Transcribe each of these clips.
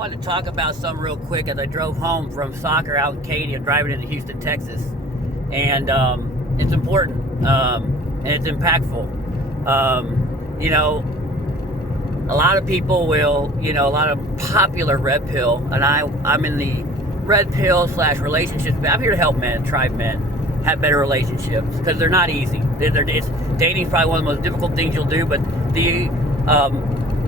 wanted to talk about something real quick as I drove home from soccer out in Katy. I'm driving into Houston, Texas, and it's important and it's impactful. A lot of people will, a lot of popular red pill, and I'm in the red pill / relationships. I'm here to help men, tribe men, have better relationships because they're not easy. Dating is probably one of the most difficult things you'll do, but the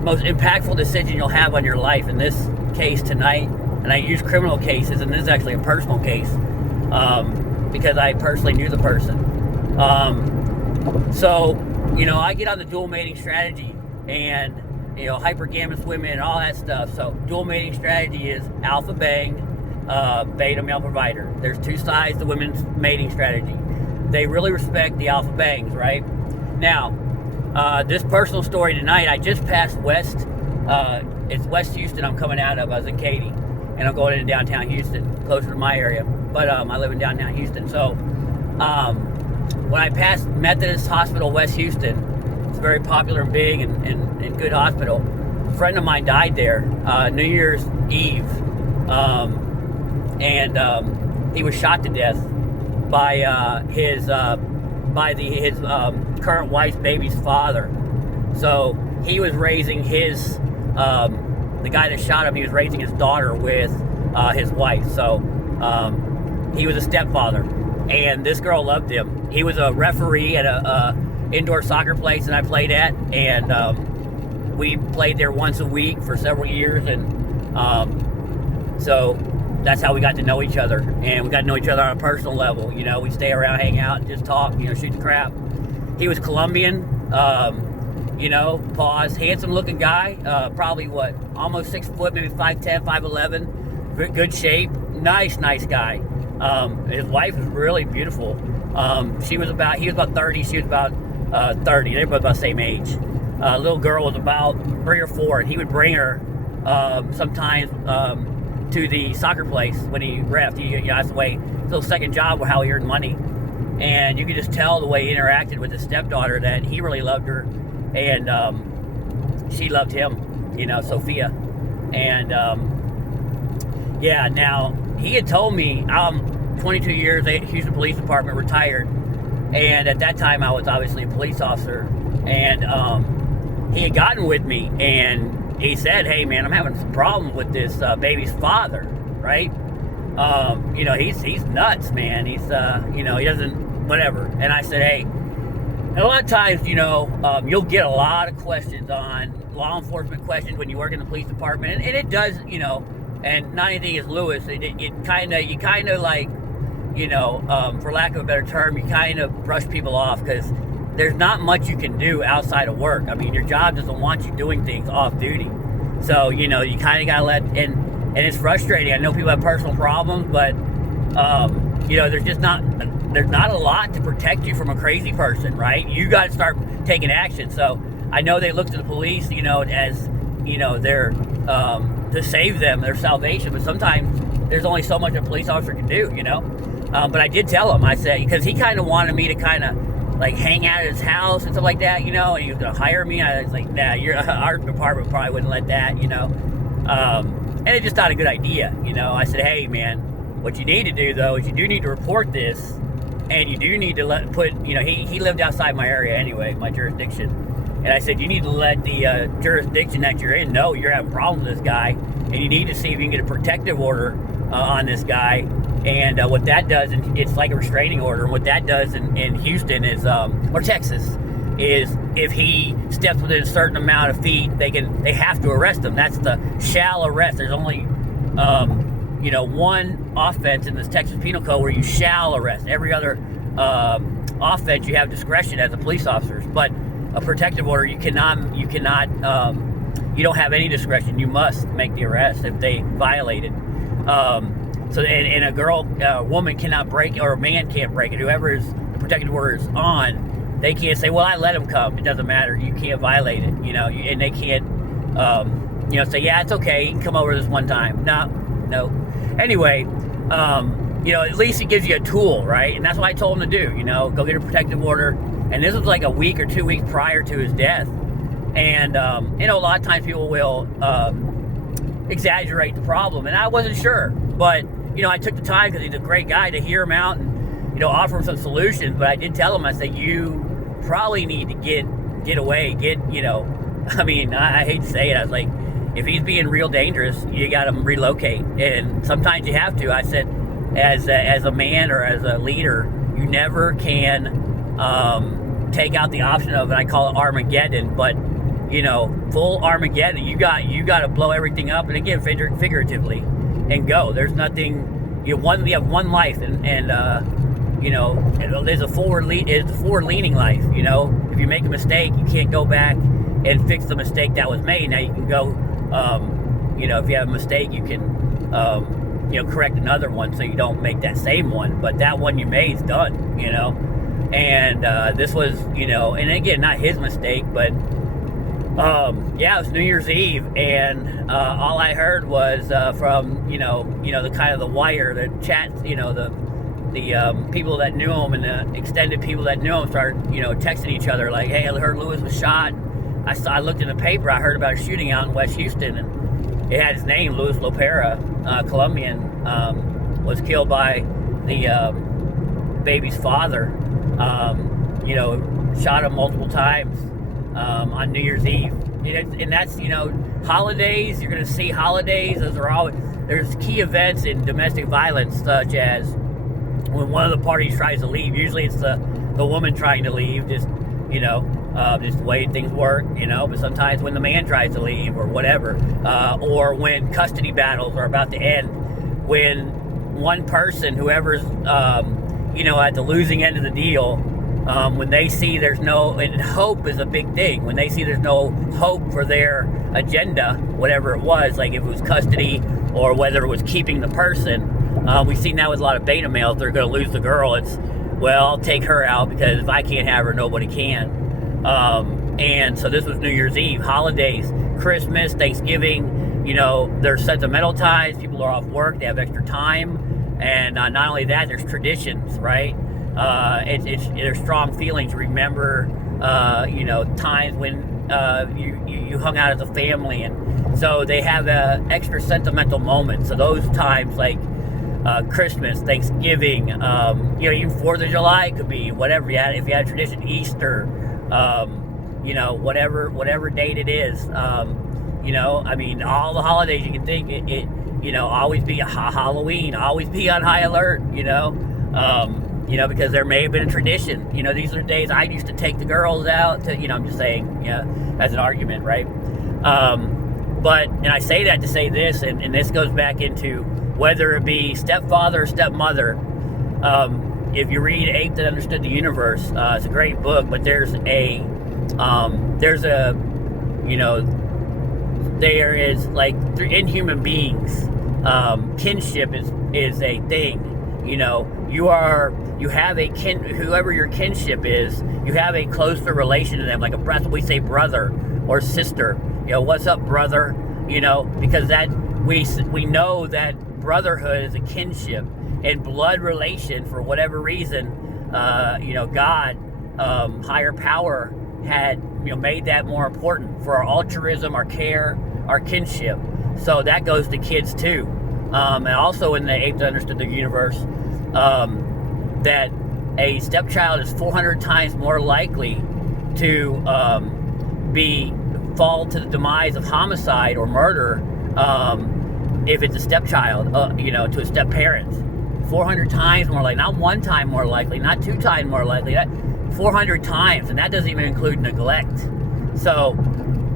most impactful decision you'll have on your life in this case tonight, and I use criminal cases, and this is actually a personal case because I personally knew the person. I get on the dual mating strategy and hypergamous women and all that stuff. So dual mating strategy is alpha bang, beta male provider. There's two sides to women's mating strategy. They really respect the alpha bangs, right? Now, this personal story tonight, I just passed West. It's West Houston I'm coming out of. I was in Katy, and I'm going into downtown Houston, closer to my area. But I live in downtown Houston. So when I passed Methodist Hospital West Houston, it's a very popular and big and good hospital. A friend of mine died there New Year's Eve, and he was shot to death by his current wife's baby's father. So he was raising his the guy that shot him. He was raising his daughter with his wife. So he was a stepfather, and this girl loved him. He was a referee at a indoor soccer place that I played at, and we played there once a week for several years, and so that's how we got to know each other, and we got to know each other on a personal level. We stay around, hang out, and just talk, shoot the crap. He was Colombian, handsome looking guy, probably almost 6 foot, maybe 5'10", 5'11", good shape, nice guy. His wife was really beautiful. He was about 30, she was about 30. They were both about the same age. Little girl was about 3 or 4, and he would bring her sometimes to the soccer place when he refed. That's the way, his little second job was how he earned money. And you could just tell the way he interacted with his stepdaughter that he really loved her, and she loved him, Sophia. And now he had told me, I'm 22 years, Houston Police Department, retired. And at that time, I was obviously a police officer. And he had gotten with me, and he said, "Hey, man, I'm having some problems with this baby's father, right? He's nuts, man. He's, he doesn't, whatever." And I said, "Hey," and a lot of times, you'll get a lot of questions on law enforcement questions when you work in the police department. And it does, and not anything is Lewis. You kind of like, for lack of a better term, you kind of brush people off because there's not much you can do outside of work. I mean, your job doesn't want you doing things off duty. So, you kind of got to and it's frustrating. I know people have personal problems, but, there's not a lot to protect you from a crazy person, right? You got to start taking action. So I know they look to the police, as, they're, to save them, their salvation, but sometimes there's only so much a police officer can do, But I did tell him, I said, because he kind of wanted me to kind of like hang out at his house and stuff like that, and he was going to hire me. I was like, nah, our department probably wouldn't let that, and it's just not a good idea, I said, "Hey, man, what you need to do though is you do need to report this, and you do need to he lived outside my area anyway, my jurisdiction, and I said, you need to let the jurisdiction that you're in know you're having problems with this guy, and you need to see if you can get a protective order on this guy." And what that does, and it's like a restraining order, and what that does in Houston is, or Texas, is if he steps within a certain amount of feet, they have to arrest him. That's the shall arrest. There's only, one offense in this Texas Penal Code where you shall arrest. Every other offense you have discretion as a police officer. But a protective order, you cannot, you don't have any discretion. You must make the arrest if they violate it. So, and a woman cannot break, or a man can't break it. Whoever the protective order is on, they can't say, "Well, I let him come." It doesn't matter. You can't violate it, and they can't, say, "Yeah, it's okay. He can come over this one time." No. Anyway, at least it gives you a tool, right? And that's what I told him to do. Go get a protective order. And this was like a week or 2 weeks prior to his death. And a lot of times people will exaggerate the problem. And I wasn't sure, but I took the time, because he's a great guy, to hear him out and offer him some solutions. But I did tell him, I said, you probably need to get away, I mean, I hate to say it, I was like, if he's being real dangerous, you got to relocate. And sometimes you have to. I said, as a man or as a leader, you never can take out the option of, and I call it Armageddon, but full Armageddon. You got to blow everything up, and again, figuratively, and go. There's nothing. You have one life, and there's a forward-leaning life. If you make a mistake, you can't go back and fix the mistake that was made. Now you can go. If you have a mistake, you can correct another one, so you don't make that same one. But that one you made is done. And this was, and again, not his mistake, but it was New Year's Eve, and all I heard was from the kind of the wire, the chats, the people that knew him and the extended people that knew him started texting each other like, hey, I heard Lewis was shot. I looked in the paper, I heard about a shooting out in West Houston, and it had his name, Luis Lopera, Colombian, was killed by the baby's father. Shot him multiple times on New Year's Eve. And that's, holidays, you're going to see holidays. There's key events in domestic violence, such as when one of the parties tries to leave. Usually it's the woman trying to leave, just the way things work, but sometimes when the man tries to leave or whatever, or when custody battles are about to end, when one person, whoever's, at the losing end of the deal, when they see there's no, and hope is a big thing, when they see there's no hope for their agenda, whatever it was, like if it was custody or whether it was keeping the person, we've seen that with a lot of beta males. They're going to lose the girl. It's, well, I'll take her out, because if I can't have her, nobody can. And so this was New Year's Eve, holidays, Christmas, Thanksgiving, there's sentimental ties. People are off work, they have extra time. And not only that, there's traditions, right? There's strong feelings. Remember, times when you hung out as a family. And so they have extra sentimental moments. So those times, like Christmas, Thanksgiving, even 4th of July could be, whatever you had, if you had a tradition, Easter, whatever date it is, I mean, all the holidays you can think, always be a Halloween, always be on high alert, because there may have been a tradition. These are days I used to take the girls out to, I'm just saying, as an argument, right? And I say that to say this, and this goes back into whether it be stepfather or stepmother. If you read Ape That Understood the Universe, it's a great book, but there is, like, in human beings, kinship is a thing. You have a whoever your kinship is, you have a closer relation to them, like we say brother or sister. What's up, brother? Because that we know that brotherhood is a kinship and blood relation. For whatever reason, God, higher power, had made that more important for our altruism, our care, our kinship. So that goes to kids too. And also in the Ape That Understood the Universe, that a stepchild is 400 times more likely to fall to the demise of homicide or murder if it's a stepchild, to a step-parent. 400 times more likely, not one time more likely, not 2 times more likely, 400 times, and that doesn't even include neglect. So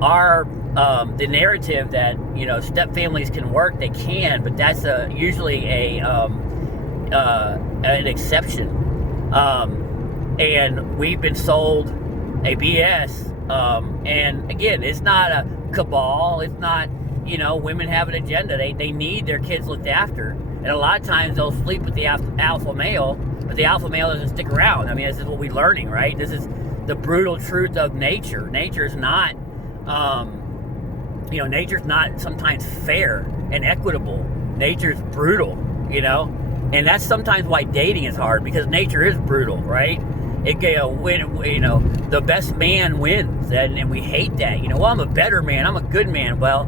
our the narrative that step families can work, they can, but that's usually an exception. And we've been sold a BS. And again, it's not a cabal. It's not women have an agenda. They need their kids looked after. And a lot of times they'll sleep with the alpha male, but the alpha male doesn't stick around. I mean, this is what we're learning, right? This is the brutal truth of nature. Nature's not, nature's not sometimes fair and equitable. Nature's brutal, and that's sometimes why dating is hard, because nature is brutal, right? The best man wins, and we hate that. Well, I'm a better man, I'm a good man. Well,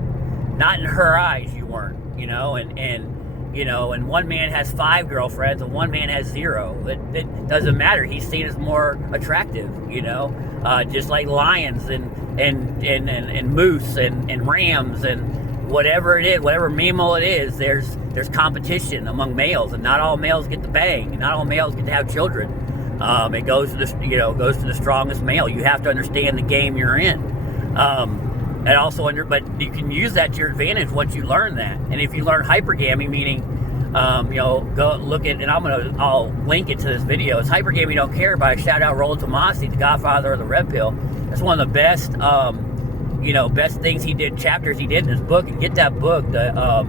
not in her eyes you weren't, you know, and one man has 5 girlfriends and one man has 0. It doesn't matter. He's seen as more attractive, you know, just like lions and moose and rams and whatever it is, whatever mammal it is. There's competition among males, and not all males get to bang, and not all males get to have children. It goes to the strongest male. You have to understand the game you're in. And also but you can use that to your advantage once you learn that. And if you learn hypergamy, meaning, go look at, and I'll link it to this video. It's Hypergamy Don't Care by shout out Rollo Tomassi, the godfather of the red pill. That's one of the best, best things he did, chapters he did in his book. And get that book, the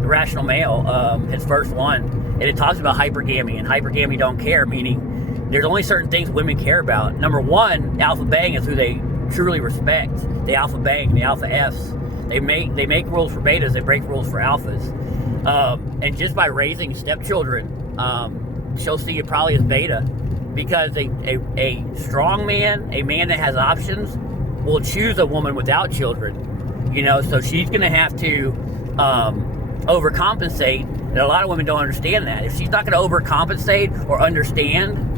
Rational Male, his first one. And it talks about hypergamy, and hypergamy don't care, meaning there's only certain things women care about. Number one, alpha bang is who they truly respect. The alpha bang, the alpha Fs. They make rules for betas, they break rules for alphas. And just by raising stepchildren, she'll see you probably as beta, because a strong man, a man that has options, will choose a woman without children. You know, so she's gonna have to overcompensate. And a lot of women don't understand that. If she's not gonna overcompensate or understand,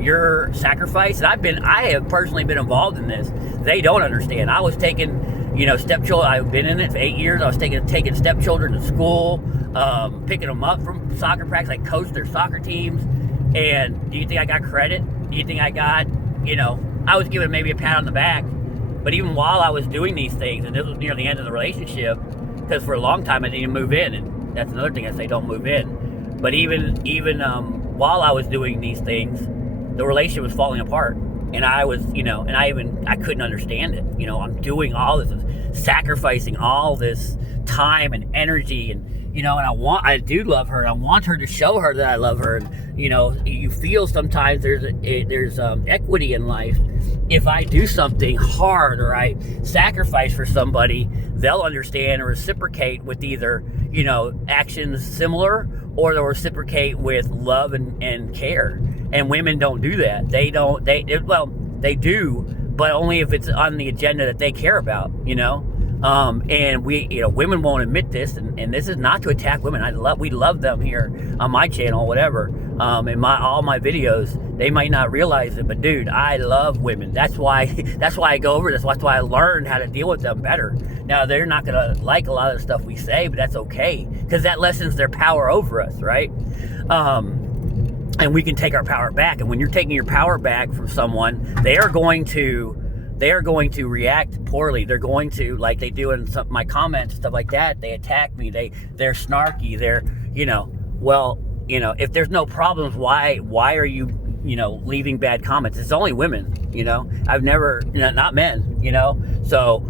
your sacrifice, and I have personally been involved in this. They don't understand. I was taking, stepchildren. I've been in it for 8 years. I was taking stepchildren to school, picking them up from soccer practice. I coached their soccer teams. And do you think I got credit? Do you think I got, I was given maybe a pat on the back. But even while I was doing these things, and this was near the end of the relationship, because for a long time I didn't move in, and that's another thing I say, don't move in. But even while I was doing these things, the relationship was falling apart, and I was, I couldn't understand it. I'm doing all this, sacrificing all this time and energy, and and I do love her, and I want her to show her that I love her. And you feel sometimes there's equity in life. If I do something hard or I sacrifice for somebody, they'll understand or reciprocate with either actions similar, or they'll reciprocate with love and care. And women don't do that. They do, but only if it's on the agenda that they care about, and women won't admit this, and this is not to attack women. We love them here on my channel, whatever. In all my videos, they might not realize it, but dude, I love women. That's why I go over this. That's why I learned how to deal with them better. Now, they're not gonna like a lot of the stuff we say, but that's okay, because that lessens their power over us, right? And we can take our power back. And when you're taking your power back from someone, they are going to react poorly. They're going to, like they do in my comments, stuff like that. They attack me. They're snarky. They're, if there's no problems, why are you, leaving bad comments? It's only women, I've never, not men, so,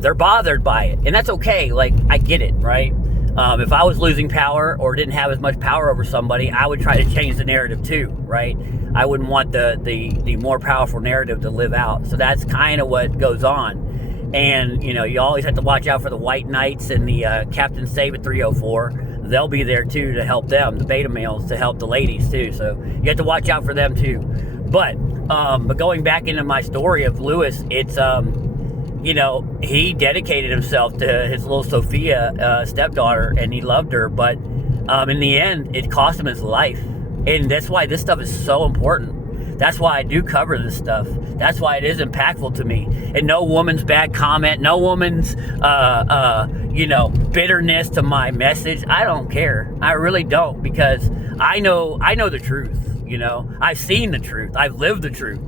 they're bothered by it, and that's okay. Like, I get it, right? If I was losing power or didn't have as much power over somebody, I would try to change the narrative too, right? I wouldn't want the more powerful narrative to live out. So that's kind of what goes on. And, you always have to watch out for the white knights and the Captain Save It 304. They'll be there too to help them, the beta males, to help the ladies too. So you have to watch out for them too. But going back into my story of Lewis, it's, he dedicated himself to his little Sophia stepdaughter, and he loved her, but in the end, it cost him his life. And that's why this stuff is so important. That's why I do cover this stuff. That's why it is impactful to me. And no woman's bad comment, no woman's, bitterness to my message. I don't care. I really don't, because I know the truth. I've seen the truth. I've lived the truth.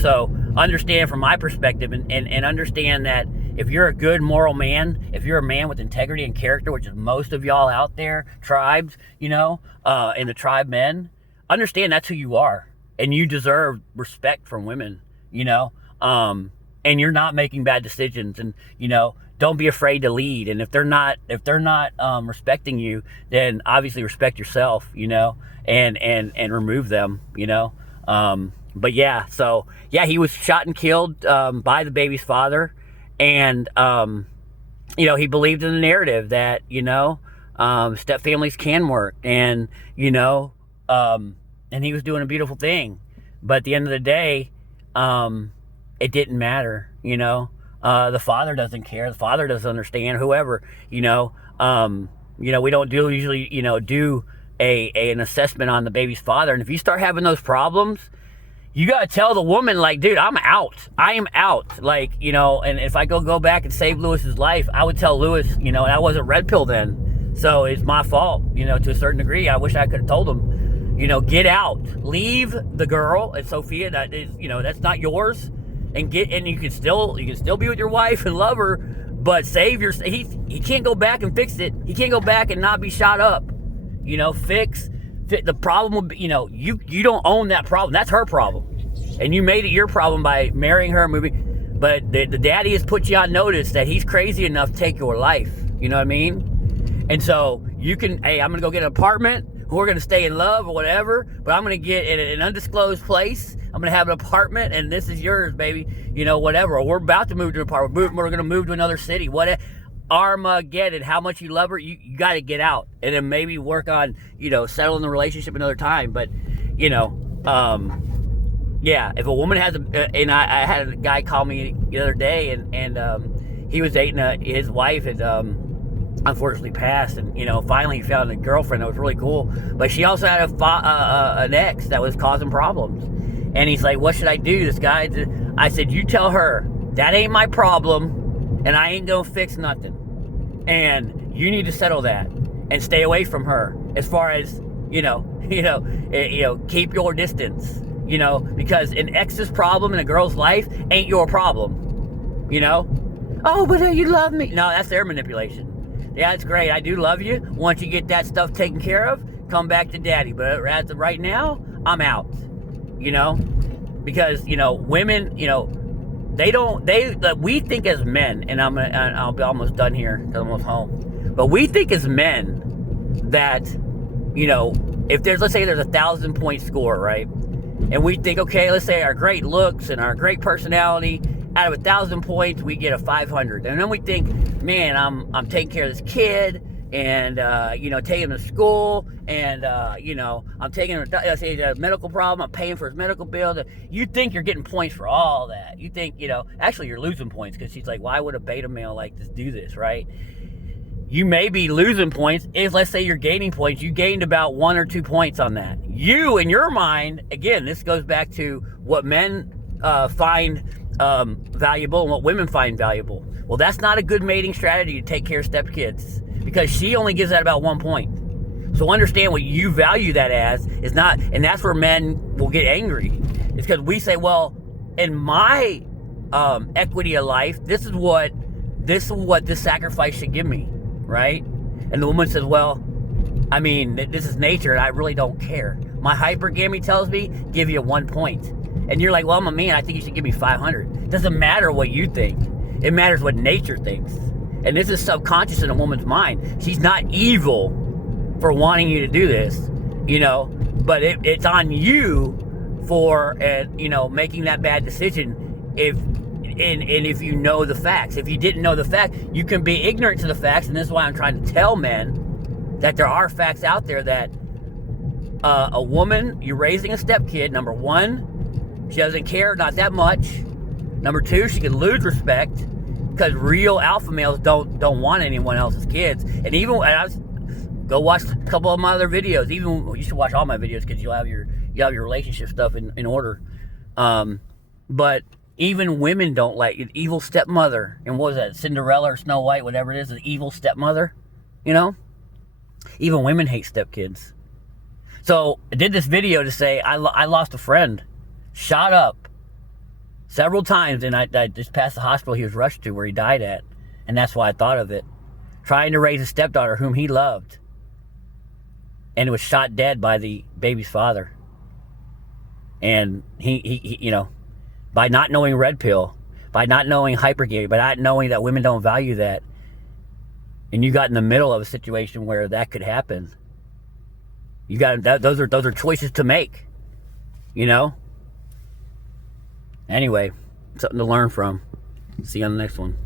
So understand from my perspective, and understand that if you're a good moral man, if you're a man with integrity and character, which is most of y'all out there, tribes, and the tribe men, understand that's who you are, and you deserve respect from women, and you're not making bad decisions, and don't be afraid to lead. And if they're not respecting you, then obviously respect yourself, and remove them, But yeah, so yeah, he was shot and killed by the baby's father, and he believed in the narrative that step families can work, and and he was doing a beautiful thing. But at the end of the day, it didn't matter. The father doesn't care. The father doesn't understand. Whoever, we don't usually do an assessment on the baby's father. And if you start having those problems, you got to tell the woman, like, dude, I'm out. I am out. Like, and if I go back and save Lewis's life, I would tell Lewis, and I wasn't red pill then. So it's my fault, to a certain degree. I wish I could have told him, get out. Leave the girl and Sophia. That is, that's not yours. And you can still be with your wife and love her, but save your, he can't go back and fix it. He can't go back and not be shot up. Fix the problem will be, you don't own that problem. That's her problem. And you made it your problem by marrying her, moving. But the daddy has put you on notice that he's crazy enough to take your life. You know what I mean? And so you can, hey, I'm going to go get an apartment. We're going to stay in love or whatever. But I'm going to get in an undisclosed place. I'm going to have an apartment and this is yours, baby. Whatever. Or we're about to move to an apartment. We're going to move to another city. Whatever. Armageddon, how much you love her, you got to get out, and then maybe work on, settling the relationship another time. But, yeah, if a woman has and I had a guy call me the other day, and he was dating his wife had unfortunately passed, and finally he found a girlfriend that was really cool, but she also had an ex that was causing problems, and he's like, what should I do? This guy, I said, you tell her that ain't my problem, and I ain't gonna fix nothing. And you need to settle that and stay away from her. As far as keep your distance. Because an ex's problem in a girl's life ain't your problem. Oh, but you love me. No, that's their manipulation. Yeah, it's great. I do love you. Once you get that stuff taken care of, come back to daddy. But as of right now, I'm out. Because women, we think as men, and I'll be almost done here because I'm almost home, but we think as men that, if let's say there's 1,000-point score, right? And we think, okay, let's say our great looks and our great personality, out of 1,000 points, we get a 500. And then we think, man, I'm taking care of this kid, and taking him to school, and I'm taking him to, say, a medical problem, I'm paying for his medical bill. You think you're getting points for all that. You think, actually you're losing points, because she's like, why would a beta male like this do this, right? You may be losing points if, let's say, you're gaining points. You gained about 1 or 2 points on that. You, in your mind, again, this goes back to what men find valuable and what women find valuable. Well, that's not a good mating strategy to take care of stepkids, because she only gives that about 1 point. So understand what you value that as is not, and that's where men will get angry. It's because we say, well, in my equity of life, this is what this sacrifice should give me, right? And the woman says, well, I mean, this is nature, and I really don't care. My hypergamy tells me, give you 1 point. And you're like, well, I'm a man, I think you should give me 500. It doesn't matter what you think. It matters what nature thinks. And this is subconscious in a woman's mind. She's not evil for wanting you to do this, but it's on you for, making that bad decision if you know the facts. If you didn't know the fact, you can be ignorant to the facts, and this is why I'm trying to tell men that there are facts out there that a woman, you're raising a stepkid, number one, she doesn't care, not that much. Number two, she can lose respect, because real alpha males don't want anyone else's kids. And go watch a couple of my other videos. Even you should watch all my videos, because you'll have your relationship stuff in order. But even women don't like an evil stepmother. And what was that, Cinderella or Snow White, whatever it is, an evil stepmother. Even women hate stepkids. So I did this video to say I lost a friend, shot up several times, and I just passed the hospital he was rushed to, where he died at. And that's why I thought of it. Trying to raise a stepdaughter whom he loved, and was shot dead by the baby's father. And he by not knowing red pill, by not knowing hypergamy, by not knowing that women don't value that, and you got in the middle of a situation where that could happen. You got those are choices to make, Anyway, something to learn from. See you on the next one.